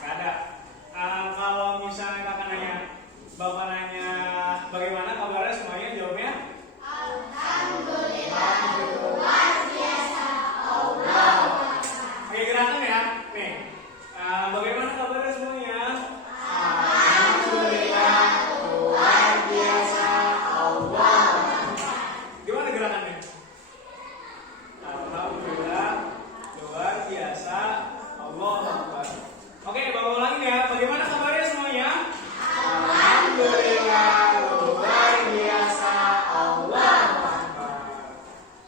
Nggak ada. Kalau misalnya kakak nanya, bapak nanya bagaimana kabarnya semuanya, jawabnya Alhamdulillah luar biasa Allah. Oke, gerakan ya. Nih, bagaimana kabarnya semuanya? Alhamdulillah luar biasa Allah. Gimana gerakannya? Alhamdulillah luar biasa Allah Akbar. Oke, bapak ulangi ya. Bagaimana kabarnya semuanya? Alhamdulillah luar biasa Allah.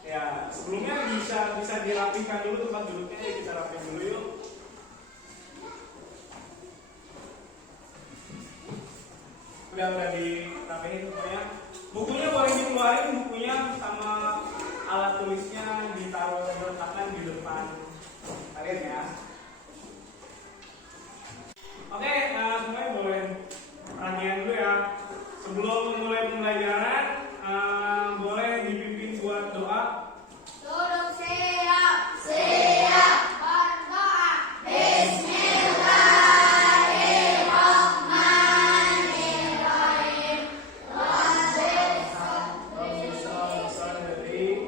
Ya, sebelumnya bisa dirapihkan dulu tempat duduknya, ya kita rapihin dulu yuk. Udah dirapihin semuanya. Bukunya boleh dikeluarin, bukunya sama alat tulisnya ditaruh letakkan di depan kalian ya. Oke, semuanya boleh perhatian dulu ya. Sebelum memulai pembelajaran, boleh dipimpin buat doa. Duduk siap, siap berdoa. Bismillahirrahmanirrahim.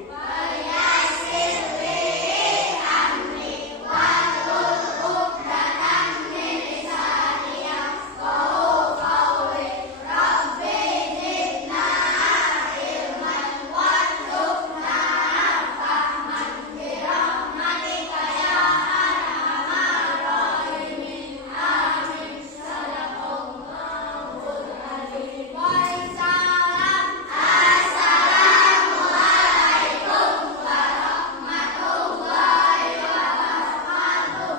Wayassir li amri wahlul 'uqdatam min lisani yafqahu qawli. Rabbi zidna ilman warzuqna fahman birahmatika ya arhamar rahimin. Amin. Sadaqallahul azim. Waalaikumsalam. Assalamualaikum warahmatullahi wabarakatuh.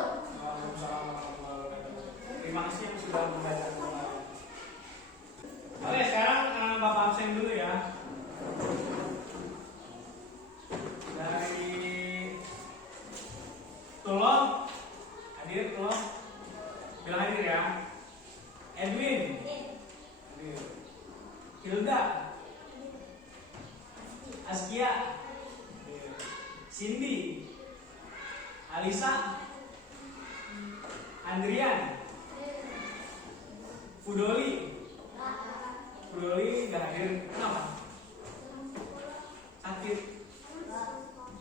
Terima kasih yang sudah membaca kemarin. Oke, sekarang Bapak absen dulu ya. Dari Tulong, hadir Tulong, bilang hadir ya. Edwin, hadir. Hilda, Askia, hadir. Cindy, Alisa, Andrian, Fudoli nggak hadir. Kenapa? Sakit.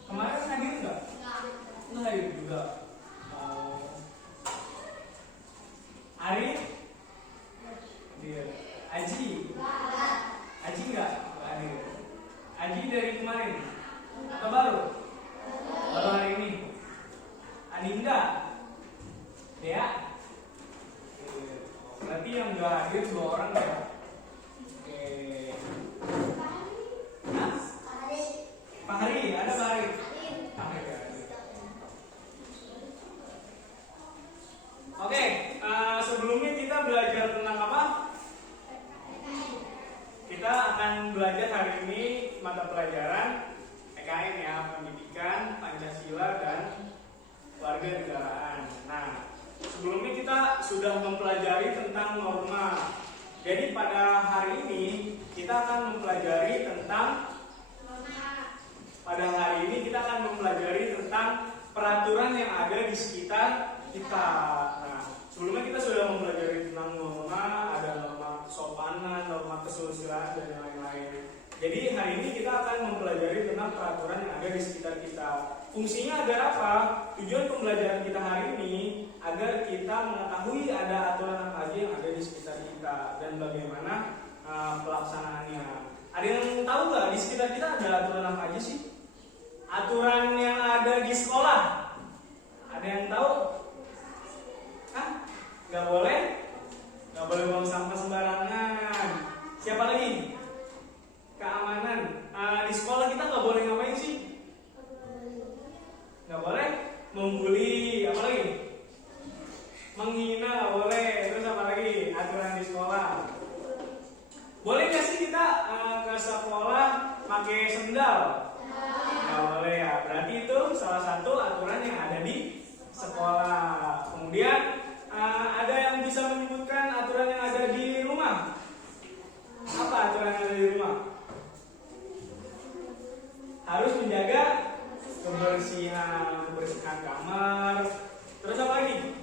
Kemarin hadir nggak? Nggak hadir juga. Oh. Arif hadir. Aji nggak hadir. Aji dari kemarin atau baru hari ini. Adinda, Dea. Berarti yang nggak hadir 2 orang ya. Oke. Hah? Pak Hari, ada Pak Hari? Pak Hari ya. Oke, sebelumnya kita belajar tentang apa? Kita akan belajar hari ini mata pelajaran PKN ya, Pendidikan, Pancasila, dan Warganegaraan. Nah, sebelumnya kita sudah mempelajari tentang norma. Jadi pada hari ini kita akan mempelajari tentang peraturan yang ada di sekitar kita. Nah, sebelumnya kita sudah mempelajari tentang norma, ada norma kesopanan, norma kesusilaan, dan lain-lain. Jadi hari ini kita akan mempelajari tentang peraturan yang ada di sekitar kita. Fungsinya agar apa? Tujuan pembelajaran kita hari ini agar kita mengetahui ada aturan apa aja yang ada di sekitar kita dan bagaimana pelaksanaannya. Ada yang tahu nggak di sekitar kita ada aturan apa aja sih? Aturan yang ada di sekolah. Ada yang tahu? Hah? Nggak boleh buang sampah sembarangan. Siapa lagi? Keamanan. Di sekolah kita nggak boleh ngapain sih? Nggak boleh membuli, apa lagi? Menghina nggak boleh. Terus apa lagi? Aturan di sekolah. Boleh nggak sih kita ke sekolah pakai sendal? Nggak boleh ya. Berarti itu salah satu aturan yang ada di sekolah. Kemudian ada yang bisa menyebutkan aturan yang ada di rumah. Apa aturan yang ada di rumah? Harus menjaga kebersihan kamar. Terus apa lagi?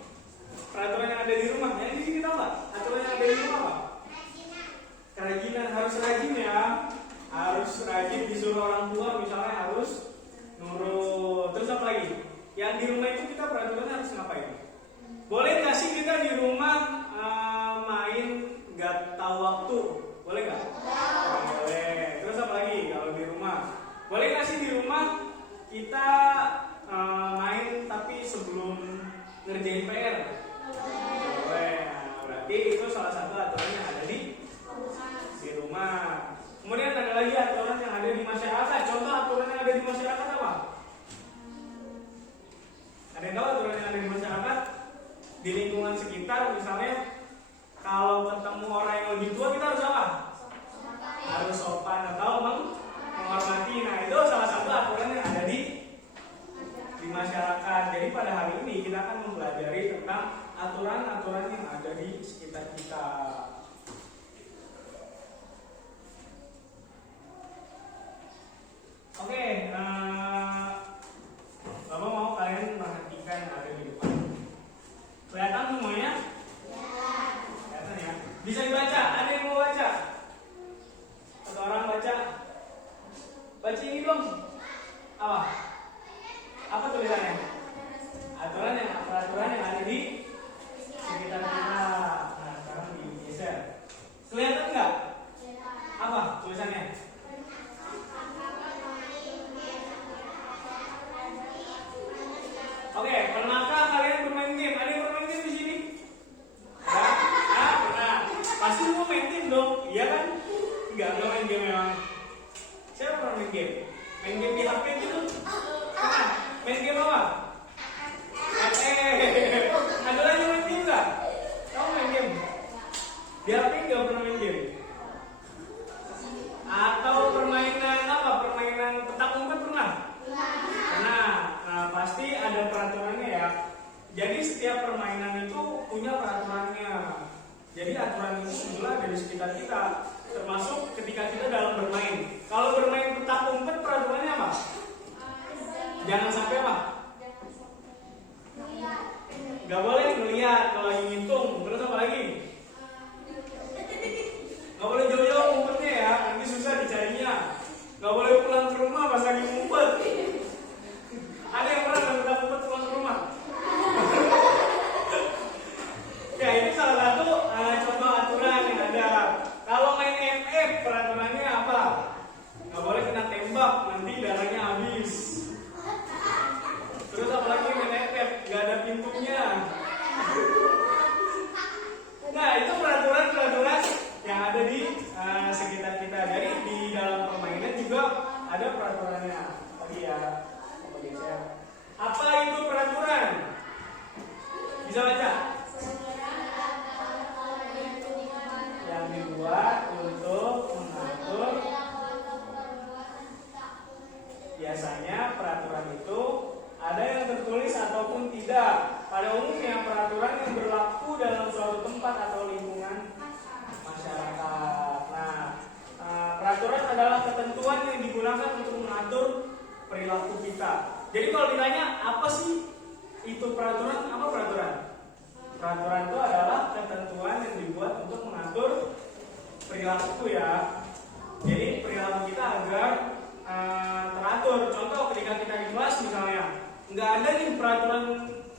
Boleh. Nah, berarti itu salah satu aturan yang ada di rumah. Kemudian ada lagi aturan yang ada di masyarakat. Contoh aturan yang ada di masyarakat apa? Ada yang tahu aturan yang ada di masyarakat? Di lingkungan sekitar misalnya, kalau ketemu orang yang lebih tua kita harus apa? Harus sopan atau menghormati. Nah, itu salah satu aturan yang ada di masyarakat. Jadi pada hari ini kita akan mempelajari tentang aturan-aturan yang ada di sekitar kita. Oke, Bapak mau kalian perhatikan yang ada di depan. Kelihatan semuanya? Kelihatan ya? Bisa dibaca? Ada yang mau baca? Satu orang baca? Baca ini dong. Apa? Apa tulisannya? Peraturan yang ada di sekitar kita. Nah, sekarang digeser. Kelihatan nggak? Apa tulisannya? Oke, pernahkah kalian bermain game? Ada yang bermain game di sini? Ya? Pernah. Pasti semua main game dong, iya kan? Enggak main game memang. Siapa pernah main game? Main game di HP gitu? Pernah? Main game apa? Ada lagi main game nggak? Kamu main game? Di HP nggak pernah main game? Atau permainan apa? Permainan petak umpet pernah? Pernah. Nah, pasti ada peraturannya ya. Jadi setiap permainan itu punya peraturannya. Jadi aturan itu sebenarnya ada di sekitar kita, termasuk ketika kita dalam bermain. Kalau bermain petak umpet peraturannya apa? Jangan sampai apa? Gak boleh ngeliat kalau lagi ngitung. Terus apa lagi? Gak boleh jauh-jauh ngumpetnya ya, nanti susah dicarinya. Gak boleh pulang ke rumah pas lagi ngumpet. Ada yang pernah nggak minta ngumpet pulang ke rumah? Ya, ini salah satu contoh aturan yang ada. Kalau main MF peraturannya apa? Gak boleh kena tembak, nanti darahnya habis. Terus apalagi main MF, gak ada pintunya. Nah, itu peraturan-peraturan yang ada di sekitar kita. Jadi di dalam permainan juga ada peraturannya. Tadi ya, apa itu peraturan? Bisa baca? Yang dibuat untuk mengatur. Biasanya peraturan itu ada yang tertulis ataupun tidak. Pada umumnya peraturan yang berlaku dalam suatu tempat atau lingkungan masyarakat. Nah, peraturan adalah ketentuan yang digunakan untuk mengatur perilaku kita. Jadi kalau ditanya apa sih itu peraturan? Apa peraturan? Peraturan itu adalah ketentuan yang dibuat untuk mengatur perilaku ya. Jadi perilaku kita agar teratur. Contoh ketika kita di kelas misalnya, nggak ada nih peraturan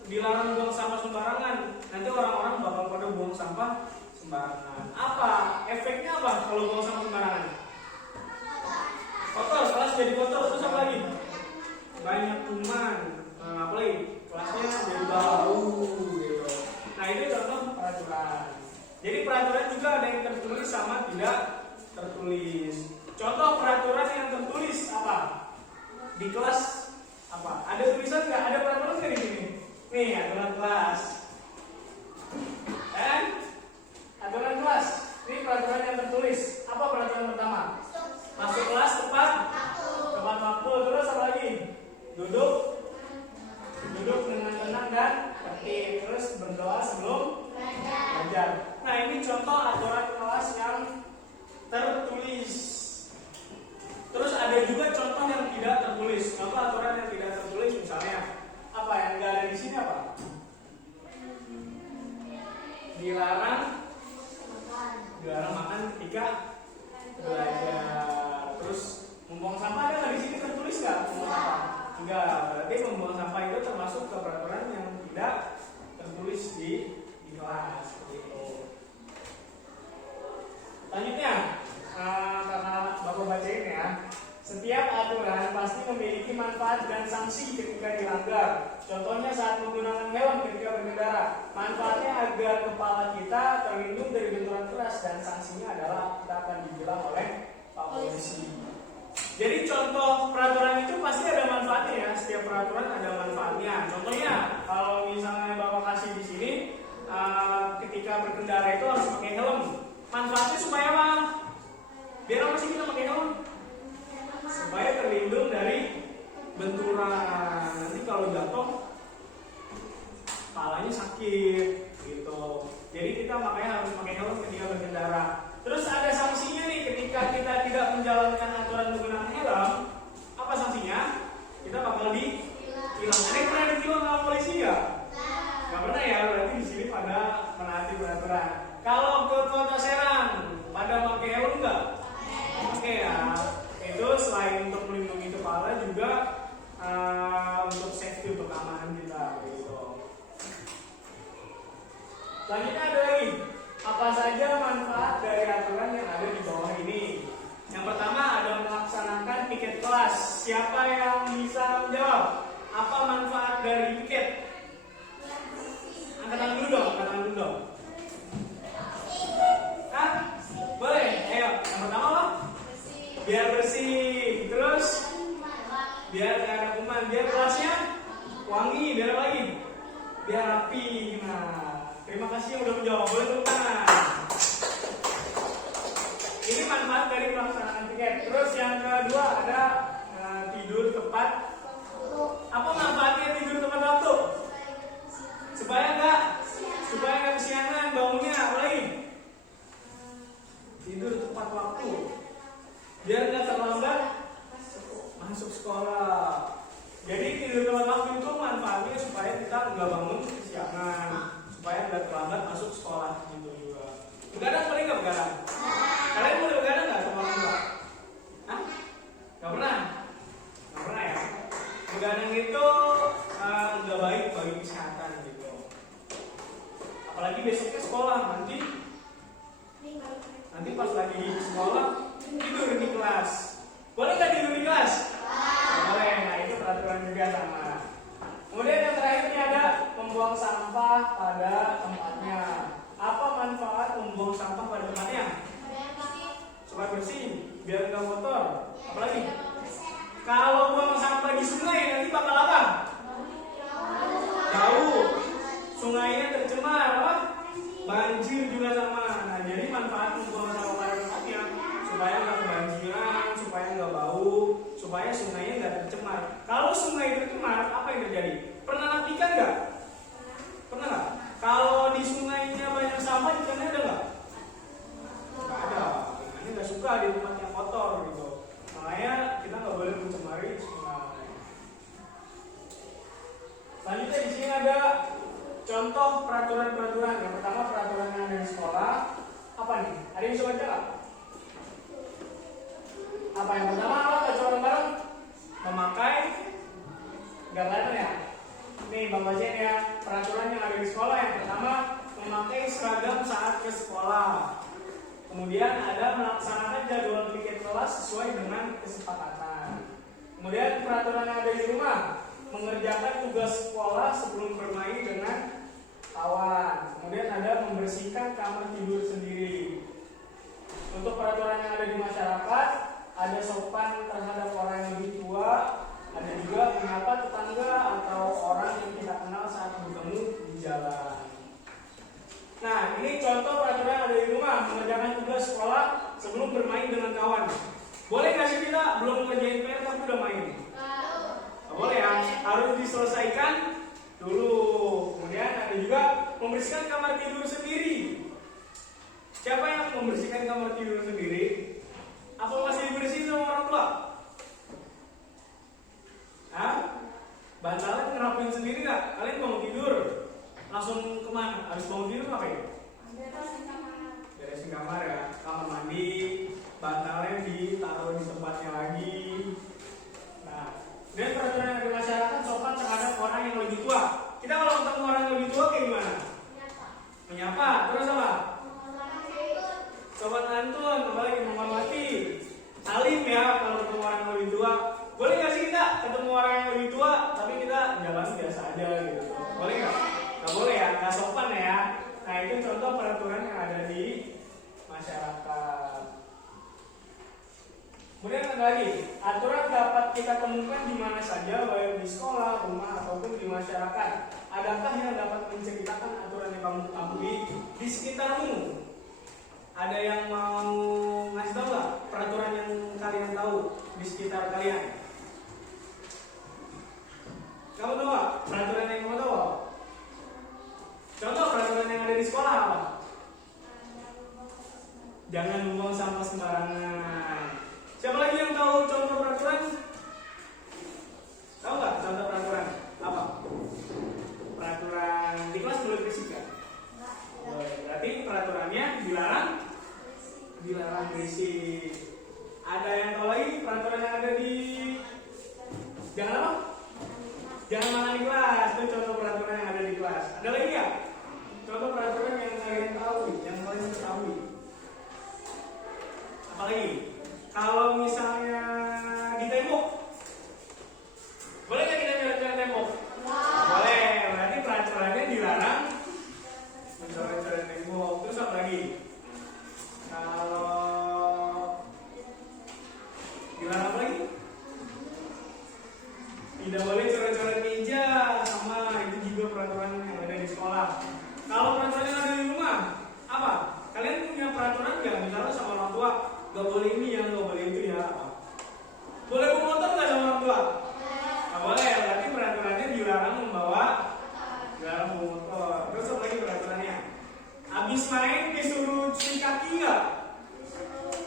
dilarang buang sampah sembarangan. Nanti orang-orang bakal pada buang sampah sembarangan. Apa? Efeknya apa kalau buang sampah sembarangan? Kotor, kelas jadi kotor. Terus apa lagi? Banyak kuman. Apalagi kelasnya jadi bau gitu. Nah, itu contoh peraturan. Jadi peraturan juga ada yang tertulis sama tidak tertulis. Contoh peraturan yang tertulis apa? Di kelas apa? Ada tulisan nggak? Ada peraturan nggak di sini? Nih, aturan kelas. Aturan kelas. Ini peraturan yang tertulis. Apa peraturan pertama? Masuk kelas tepat waktu. Terus apa lagi? Duduk dengan tenang dan tertib. Terus berdoa sebelum belajar. Nah, ini contoh aturan kelas yang tertulis. Terus ada juga contoh yang tidak tertulis. Contoh aturan yang tidak tertulis misalnya apa yang nggak ada di sini apa? Dilarang makan ketika belajar. Terus membuang sampah ada nggak di sini tertulis nggak? Membuang sampah? Enggak. Berarti membuang sampah itu termasuk ke peraturan yang tidak tertulis di kelas. Gitu. Selanjutnya, karena Bapak bacain ya, setiap aturan pasti memiliki manfaat dan sanksi ketika dilanggar. Contohnya saat menggunakan helm ketika berkendara. Manfaatnya agar kepala kita terlindung dari benturan keras dan sanksinya adalah kita akan dibilang oleh Pak Polisi. Jadi contoh peraturan itu pasti ada manfaatnya ya. Setiap peraturan ada manfaatnya. Contohnya kalau misalnya Bapak kasih di sini ketika berkendara itu harus pakai helm. Manfaatnya supaya apa? Biar apa sih kita pakai helm? Supaya terlindung dari benturan. Nanti kalau jatuh kepalanya sakit gitu. Jadi kita makanya harus pakai helm ketika berkendara. Terus ada sanksinya nih ketika kita tidak menjalankan aturan menggunakan helm. Apa sanksinya? Kita bakal ditilang. Ada yang pernah ditilang sama polisi ya? Gak pernah ya, berarti di sini pada menaati peraturan. Kalau ke Kota Serang, pada pakai helm nggak? Oke ya. Itu selain untuk melindungi kepala juga untuk safety, untuk keamanan kita gitu. Selanjutnya ada lagi, apa saja manfaat dari aturan yang ada di bawah ini? Yang pertama ada melaksanakan piket kelas. Siapa yang bisa menjawab? Apa manfaat dari piket? Angkat tangan dulu dong. Hah? Boleh? Ayo, yang pertama apa? Biar bersih. Terus biar gak ada kuman. Biar kelasnya wangi. Biar apa lagi? Biar rapi. Nah, terima kasih yang udah menjawab. Boleh tepuk tangan. Ini manfaat dari pelaksanaan piket. Terus yang kedua ada tidur tepat. Apa manfaatnya tidur tepat waktu? Supaya nggak kesiangan bangunnya. Apa lagi? Tidur tepat waktu. Biar nggak terlambat masuk sekolah. Jadi tidur tepat waktu itu manfaatnya supaya kita nggak bangun kesiangan, supaya nggak terlambat masuk sekolah gitu juga. Begadang paling nggak begadang? Kalian boleh begadang nggak sama orang tua? Hah? Nggak pernah? Nggak pernah ya? Begadang itu nggak baik bagi kesehatan gitu. Apalagi besoknya sekolah nanti pas lagi sekolah tidur di kelas. Boleh nggak tidur di kelas? Boleh. Nah itu peraturan juga sama. Kemudian yang terakhir ini ada membuang sampah pada tempatnya. Apa manfaat membuang sampah pada tempatnya? Supaya bersih, biar nggak kotor. Apalagi? Kalau buang sampah di sungai nanti bakal apa? Jauh. Sungainya tercemar, apa? Banjir juga sama. Nah, jadi manfaat membuang sampah pada tempatnya supaya nggak kebanjiran, supaya nggak bau, supaya sungainya nggak tercemar. Kalau sungai tercemar, apa yang terjadi? Pernah naik ikan nggak? Pernah nggak? Kalau di sungainya banyak sampah, ikannya ada nggak? Nggak ada. Ikannya nggak suka di tempat yang kotor gitu. Makanya kita nggak boleh mencemari sungai. Selanjutnya di sini ada contoh peraturan-peraturan. Yang pertama peraturan yang ada di sekolah. Apa nih? Ada yang bisa baca nggak? Apa yang pertama? Baca bareng-bareng. Memakai gambaran ya. Nih Bang bacain ya. Peraturan yang ada di sekolah. Yang pertama memakai seragam saat ke sekolah. Kemudian ada melaksanakan jadwal piket kelas sesuai dengan kesepakatan. Kemudian peraturan yang ada di rumah, mengerjakan tugas sekolah sebelum bermain dengan kawan. Kemudian ada membersihkan kamar tidur sendiri. Untuk peraturan yang ada di masyarakat, ada sopan terhadap orang yang lebih tua, ada juga menyapa tetangga atau orang yang kita kenal saat bertemu di jalan. Nah, ini contoh peraturan yang ada di rumah, mengerjakan tugas sekolah sebelum bermain dengan kawan. Boleh nggak sih kita belum ngerjain PR tapi udah main? Nggak boleh ya, harus diselesaikan dulu. Kemudian ada juga membersihkan kamar tidur sendiri. Siapa yang membersihkan kamar tidur sendiri? Apa masih dibersihin sama orang tua? Hah? Bantalnya ngerapin sendiri nggak? Kalian bangun tidur langsung kemana? Habis bangun tidur ngapain? Beresin kamar ya, kamar mandi, bantalnya ditaruh di tempatnya lagi. Nah, dan peraturan yang ada di masyarakat sopan terhadap orang yang lebih tua. Kita kalau ketemu orang yang lebih tua kayak gimana? Menyapa. Terus apa? Sopan santun, apalagi menghormati. Salim ya kalau ketemu orang yang lebih tua. Boleh nggak sih itu contoh peraturan yang ada di masyarakat. Kemudian ada lagi, aturan dapat kita temukan di mana saja, baik di sekolah, rumah, ataupun di masyarakat. Adakah yang dapat menceritakan aturan yang kamu ketahui di sekitarmu? Ada yang mau ngasih tahu nggak peraturan yang kalian tahu di sekitar kalian? Kamu tahu nggak peraturan yang kamu tahu? Contoh peraturan yang ada di sekolah apa? Jangan membuang sampah sembarangan. Siapa lagi yang tahu contoh peraturan? Tahu nggak contoh peraturan apa? Peraturan di kelas boleh berisik kan? Berarti peraturannya dilarang berisik. Ada yang tahu lagi peraturan yang ada di jangan apa? Jangan makan di kelas. Itu contoh peraturan yang ada di kelas. Ada lagi nggak? Contoh peraturan yang kalian tahu, yang kalian ketahui. Apalagi? Kalau misalnya di tembok, boleh nggak kita coret-coret tembok? Boleh. Berarti peraturannya dilarang mencoret-coret tembok. Terus apa lagi? Kalau dilarang apa lagi? Tidak boleh coret-coret meja, sama itu juga peraturan yang ada di sekolah. Kalau peraturan yang ada di rumah, apa? Kalian punya peraturan nggak? Misalnya sama orang tua, nggak boleh ini ya, nggak boleh itu ya. Boleh bawa motor nggak sama orang tua? Nggak boleh. Berarti peraturannya dilarang bawa motor. Terus apa lagi peraturannya? Habis main disuruh cuci kaki nggak?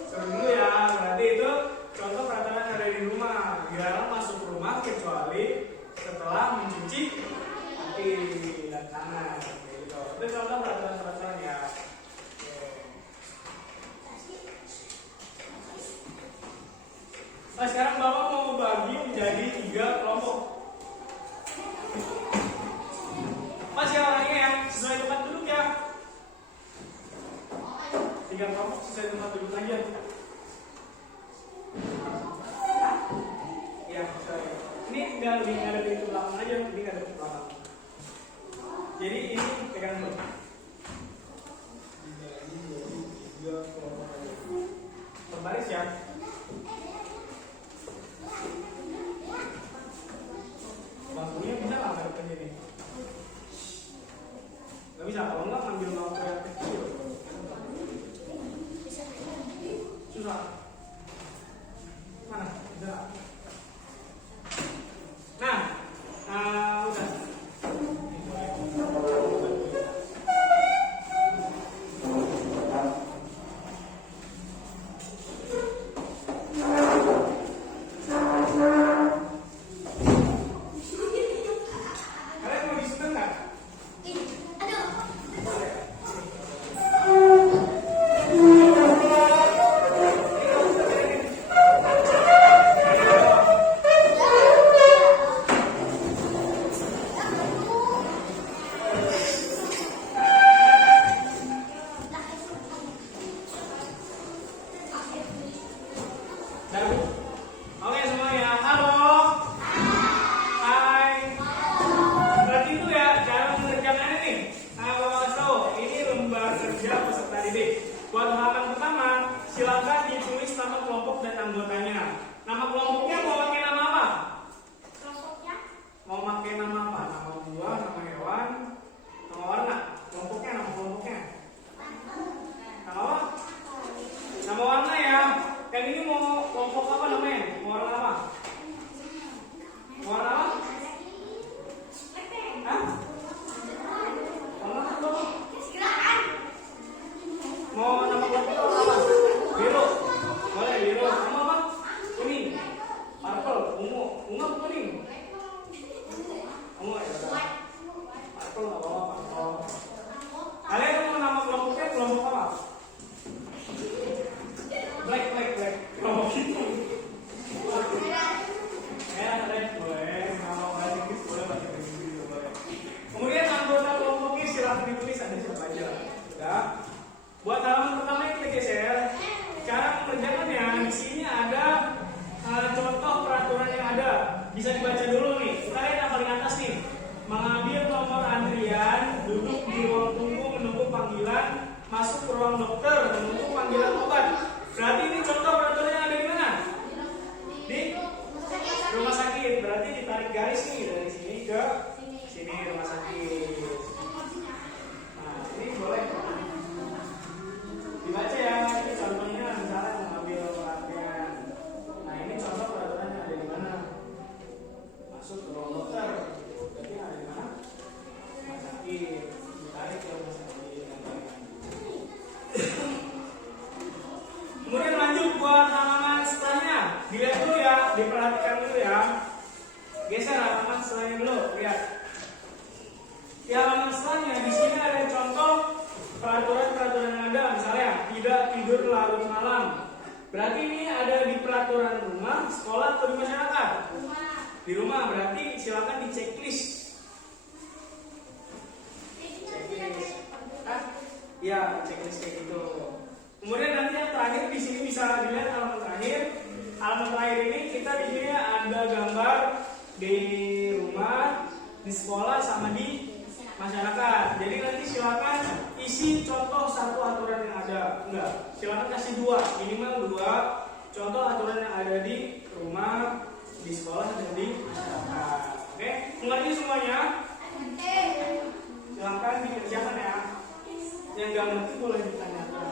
Suruh dulu ya. Berarti itu contoh peraturan yang ada di rumah. Dilarang masuk rumah kecuali setelah mencuci kaki dan tangan. Gitu. Itu contoh peraturan-peraturan ya. Nah, sekarang Bapak mau bagi menjadi 3 kelompok. Pas ya orangnya ya, sesuai tempat duduk ya. 3 kelompok sesuai tempat duduk aja. Ya, sesuai. Ini tinggal ada pintu belakang aja, ini nggak ada pintu belakang. Jadi ini pegang dulu. 3 kelompok aja. Berbaris ya. Bangkunya bisa nggak ngadepin ini? Nggak bisa, kalau nggak ambil bangku yang kecil. Susah. Mana? Bisa. Nah, udah. Oke semuanya, halo. Hai. Berarti itu ya cara mengerjakannya nih. Bapak tahu, ini lembar kerja peserta didik. Buat halaman pertama, silakan ditulis nama kelompok dan anggotanya. Nama kelompoknya mau pakai nama apa? Mau pakai nama apa? Nama buah, nama hewan, nama warna. Kelompoknya, nama kelompoknya. Nama apa? Nama warna ya. Yang ini mau kelompok apa namanya? Mau warna apa? Mau warna apa? Hah? Warna apa? Mau nama kelompok apa? Biru. Boleh biru. Nama apa? Kuning. Purple. Ungu. Ungu apa kuning? Ungu ya. Purple nggak apa-apa. Kalian mau nama kelompoknya kelompok apa? Black. Kelompok itu. Merah, red, boleh. Nama bahasa Inggris boleh, bahasa Inggris juga boleh. Kemudian anggota kelompoknya silahkan ditulis ada siapa aja. Ya. Buat halaman pertama kita geser. Cara mengerjakannya di sini ada contoh peraturan yang ada. Bisa dibaca dulu nih. Kita lihat yang paling atas nih. Mengambil nomor antrian, duduk di ruang tunggu menunggu panggilan panggilan masuk ke ruang dokter menunggu panggilan obat. Berarti ini contoh peraturan yang ada di mana? Di rumah sakit. Berarti ditarik garis nih dari sini ke sini rumah sakit. Nah, ini boleh dibaca ya. Ini contohnya misalnya mengambil perhatian. Nah, ini contoh peraturan yang ada di mana? Masuk ke ruang dokter. Berarti ada di mana? Rumah sakit. Ditarik ke rumah sakit. Kemudian lanjut buat halaman setelahnya. Dilihat dulu ya, diperhatikan dulu ya. Geser halaman setelahnya dulu, lihat. Di halaman setelahnya di sini ada contoh peraturan-peraturan yang ada, misalnya tidak tidur larut malam. Berarti ini ada di peraturan rumah, sekolah atau di masyarakat? Di rumah, berarti silakan di checklist. Ya, checklist kayak gitu. Kemudian nanti yang terakhir di sini bisa dilihat halaman terakhir. Halaman terakhir ini kita di sini ada gambar di rumah, di sekolah sama di masyarakat. Jadi nanti silakan isi contoh satu aturan yang ada. Enggak, silakan kasih dua, minimal dua contoh aturan yang ada di rumah, di sekolah dan di masyarakat. Oke, mengerti semuanya? Silakan dikerjakan ya. Yang nggak ngerti boleh ditanyakan.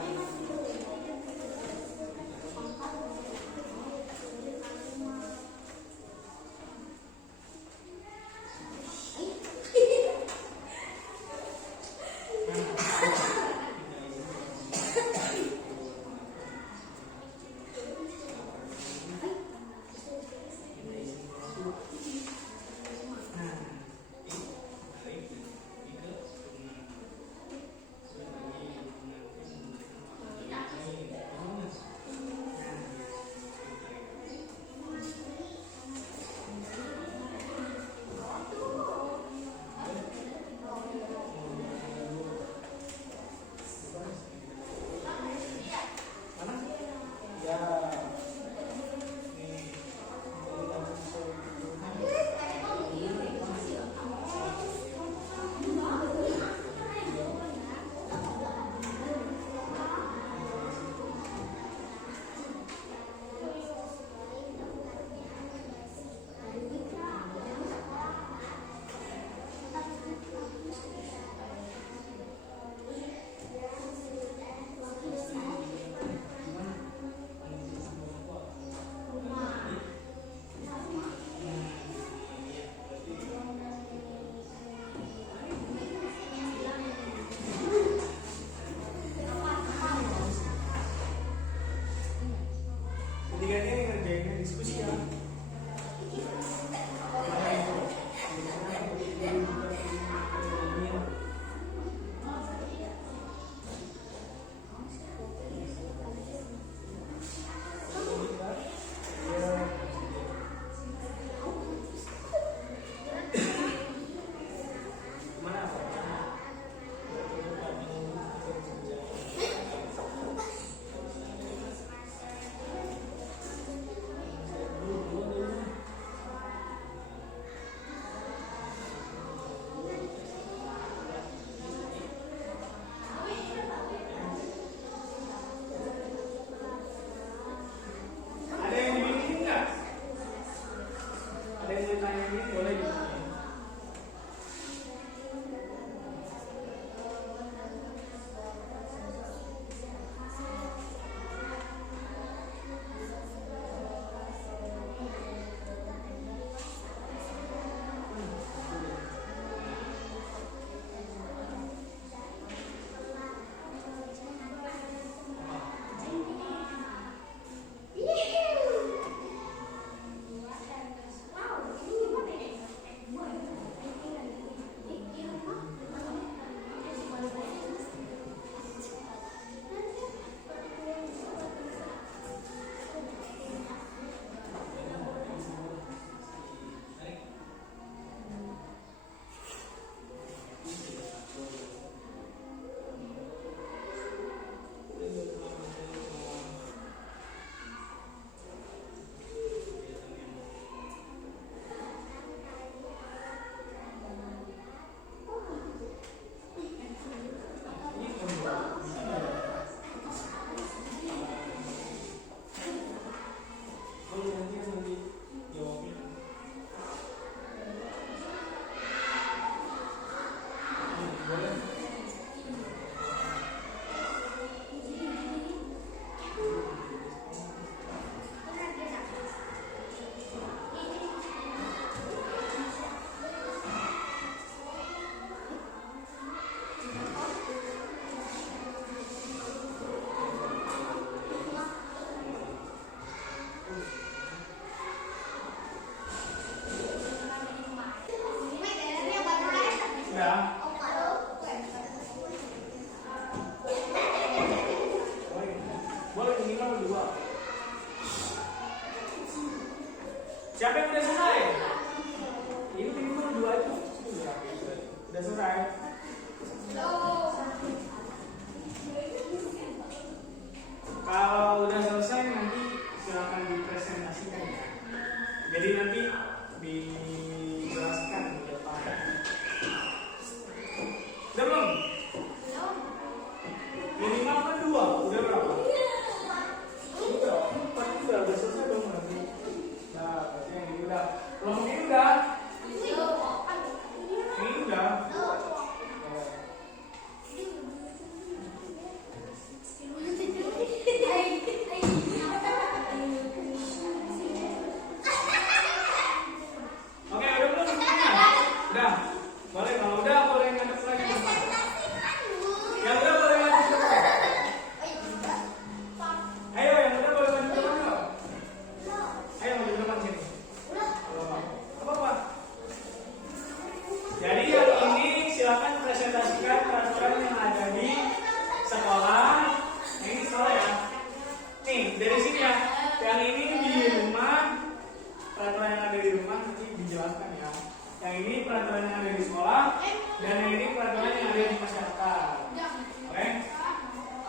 Oke?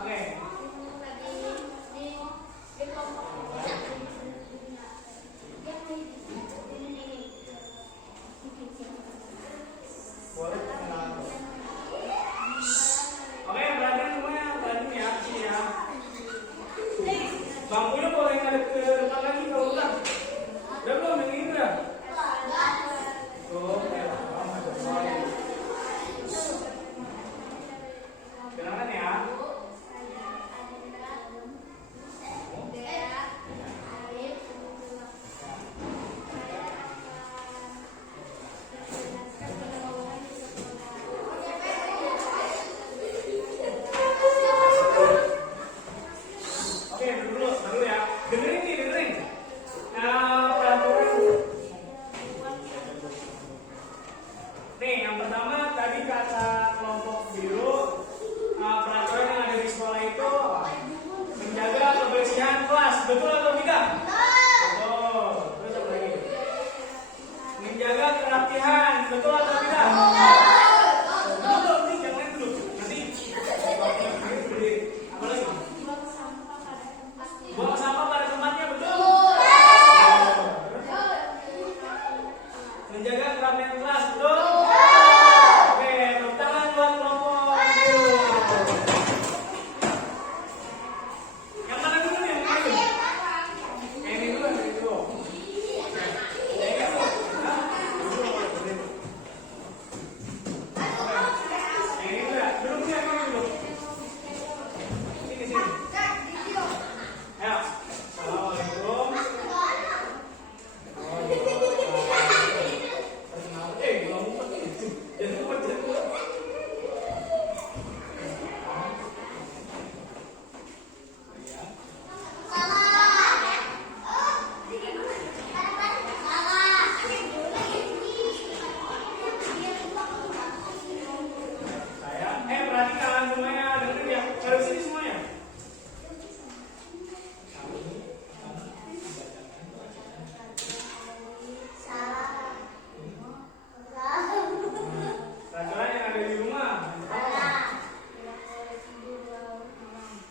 Oke. Boleh kenalan. Oke, perhatian semuanya, perhatian ya, sini ya. Bangkunya boleh ngadep ke depan lagi kalau udah. Udah belum yang ini udah? Tuh, ya, kenalan ya. Oke, dulu ya. Dengerin nih, dengerin. Nah, peraturan. Nih, yang pertama tadi kata kelompok biru, peraturan yang ada di sekolah itu menjaga kebersihan kelas. Betul atau tidak? Betul. Terus apa lagi? Menjaga kerapihan. Betul atau tidak? Betul. Nih, yang lain dulu. Nanti. Apa lagi? Buang sampah pada tempatnya, betul? Menjaga kerapian kelas, betul? Oke, tepuk tangan buat kelompok biru. Yang mana dulu nih? Yang mana dulu? Yang ini dulu, yang ini dulu. Yang ini dulu. Hah? Dulu, boleh. Oke. Yang ini dulu ya? Duduk dulu, yang ini dulu. Sini, sini. Ayo. Assalamualaikum. Belum mumpet nih. Jangan mumpet, jangan mumpet. Perhatikan semuanya, dengerin ya. Harus sini semuanya. Peraturan yang ada di rumah.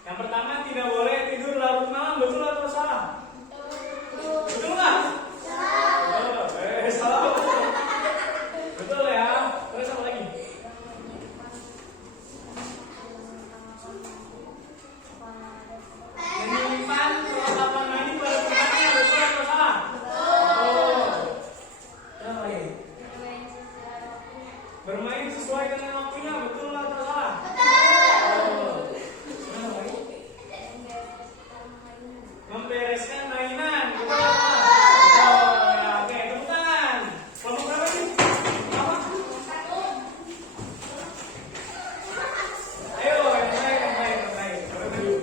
Yang pertama tidak boleh tidur larut malam, betul atau salah? Betul nggak? Betul. Salah. Betul ya. Terus apa lagi? Menyimpan perlengkapan mandi pada tempatnya, betul atau salah? Betul. Terus apa lagi? Bermain sesuai dengan waktunya, betul atau salah? Betul. Terus apa lagi? Membereskan mainan, betul atau salah? Betul. Ya, oke, tepuk tangan. Kelompok berapa nih? Apa? Ayo, yang lain, yang lain, yang lain. Coba dulu.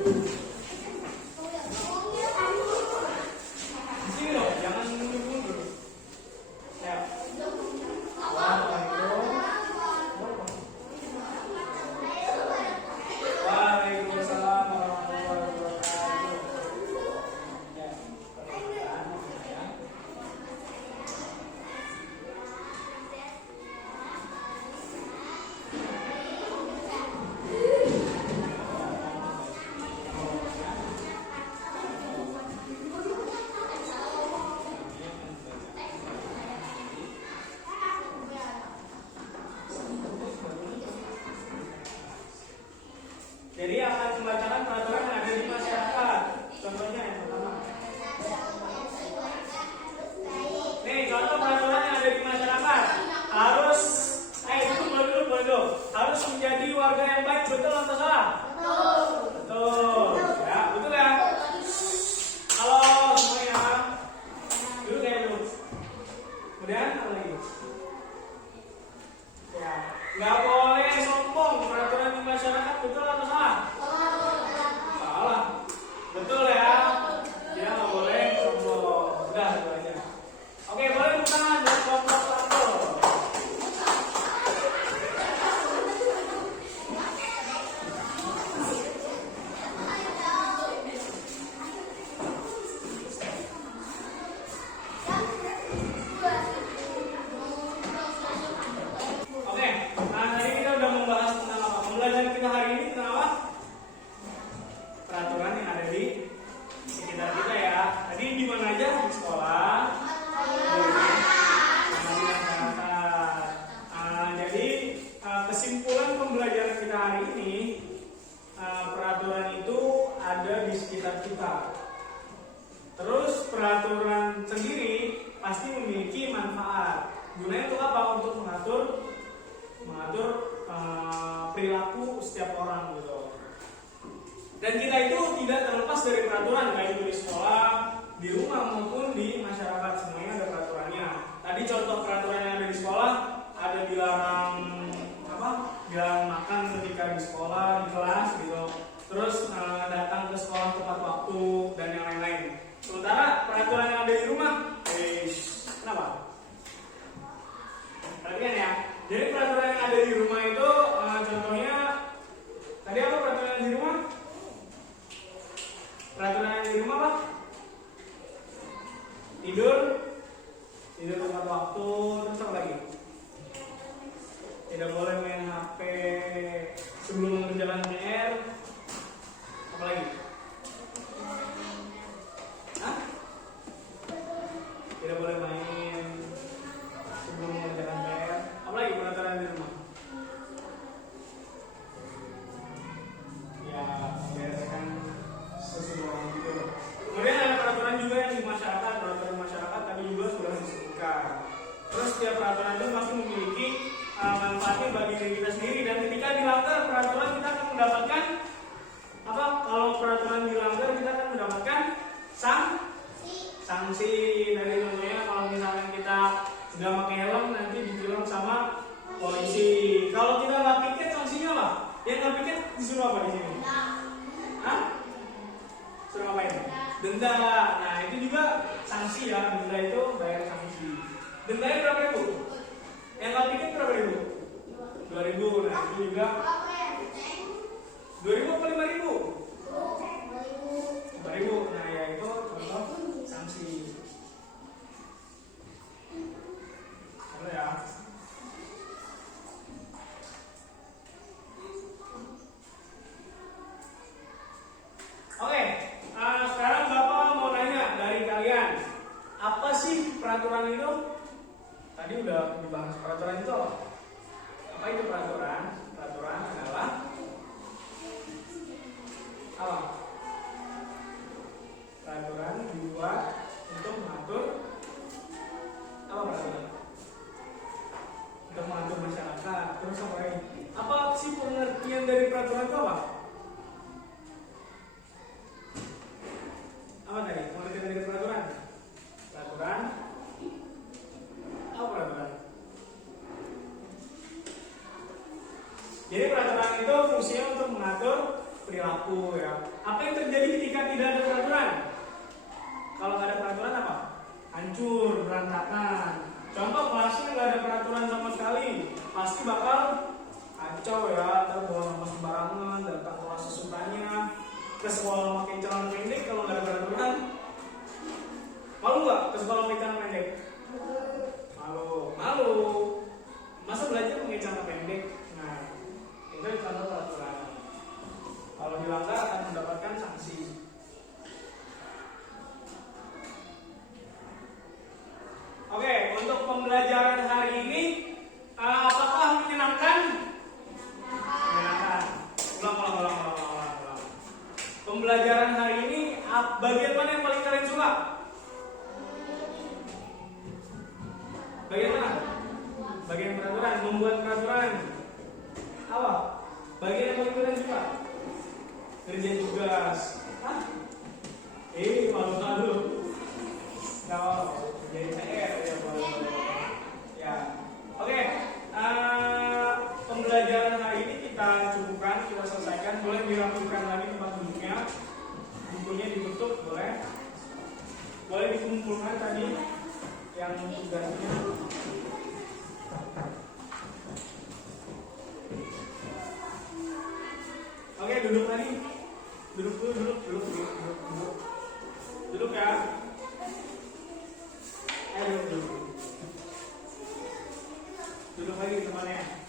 Di sini loh, jangan mundur-mundur. Ya. Waalaikumsalam warahmatullahi wabarakatuh. Ya, perkenalkan saya. Jadi akan membacakan peraturan yang ada di masyarakat. Contohnya yang pertama. Nih, contoh peraturan yang ada di masyarakat. Harus, boleh dulu. Harus menjadi warga yang baik, betul atau salah? Betul. Ya, betul ya. Halo semuanya. Duduk ya dulu. Kemudian apa lagi? Ya, nggak boleh sombong. Peraturan di masyarakat, betul atau salah? pembelajaran kita hari ini tentang apa? Peraturan yang ada di sekitar kita ya. Tadi di mana aja? Di sekolah, sama di masyarakat. Jadi kesimpulan pembelajaran kita hari ini, peraturan itu ada di sekitar kita. Terus peraturan sendiri pasti memiliki manfaat. Gunanya untuk apa? Untuk mengatur perilaku setiap orang gitu. Dan kita itu tidak terlepas dari peraturan, baik itu di sekolah, di rumah maupun di masyarakat, semuanya ada peraturannya. Tadi contoh peraturan yang ada di sekolah, ada dilarang dilarang makan ketika di sekolah, di kelas gitu. Terus datang ke sekolah tepat waktu dan yang lain-lain. Sementara peraturan yang ada di rumah, kenapa? Perhatikan ya. Jadi peraturan yang ada di rumah itu contohnya tadi apa peraturan yang di rumah? Peraturan yang di rumah apa? Tidur tepat waktu, terus apa lagi? Tidak boleh main HP sebelum mengerjakan PR. Apa lagi? Hah? Tidak boleh main sebelum mengerjakan PR. Apa lagi peraturan di rumah? Ya, membereskan sesuatu gitu. Kemudian ada peraturan juga yang di masyarakat. Peraturan masyarakat tadi juga sudah disebutkan. Terus setiap peraturan itu pasti memiliki manfaatnya bagi diri kita sendiri, dan ketika dilanggar peraturan kita akan mendapatkan apa? Kalau peraturan dilanggar kita akan mendapatkan sanksi. Dari contohnya kalau misalkan kita sudah pakai helm nanti ditilang sama polisi. Kalau kita nggak piket sanksinya apa? Yang nggak piket disuruh apa di sini? Hah? Suruh ngapain? Denda. Nah itu juga sanksi ya. Denda itu bayar sanksi. Dendanya berapa ribu? Yang nggak piket berapa ribu? 2.000. Nah itu juga 2.000 apa 5.000? 5.000. Nah ya itu contoh sanksi. Boleh ya. Oke, sekarang Bapak mau nanya dari kalian, apa sih peraturan itu? Tadi udah dibahas peraturan itu apa? Apa itu peraturan? Peraturan adalah apa? Peraturan dibuat untuk mengatur apa peraturan? Untuk mengatur masyarakat. Terus apa lagi? Apa sih pengertian dari peraturan itu apa? Apa tadi? Pengertian dari peraturan? Peraturan apa peraturan? Jadi peraturan itu fungsinya untuk mengatur perilaku ya. Apa yang terjadi ketika tidak ada peraturan? Kalau nggak ada peraturan apa? Hancur, berantakan. Contoh kelasnya nggak ada peraturan sama sekali, pasti bakal kacau ya. Terbuang sama sembarangan, datang kelas sesukanya, ke sekolah pakai celana pendek kalau nggak ada peraturan. Malu nggak ke sekolah pakai celana pendek? Malu. Masa belajar pakai celana pendek? Nah, itu contoh peraturan. Kalau dilanggar akan mendapatkan sanksi. Oke, untuk pembelajaran hari ini, apakah menyenangkan? Menyenangkan. Ulang. Pembelajaran hari ini, bagian mana yang paling kalian suka? Bagian mana? Bagian peraturan, membuat peraturan. Apa? Bagian yang paling kalian suka? Kerjaan tugas. Hah? Malu-malu. Kalau jadi PR ya boleh. Ya. Oke. Pembelajaran hari ini kita cukupkan, kita selesaikan. Boleh dirapikan lagi tempat duduknya. Bukunya ditutup, boleh. Boleh dikumpulkan tadi yang tugasnya. Oke, duduk lagi. Duduk ya. Duduk lagi temannya.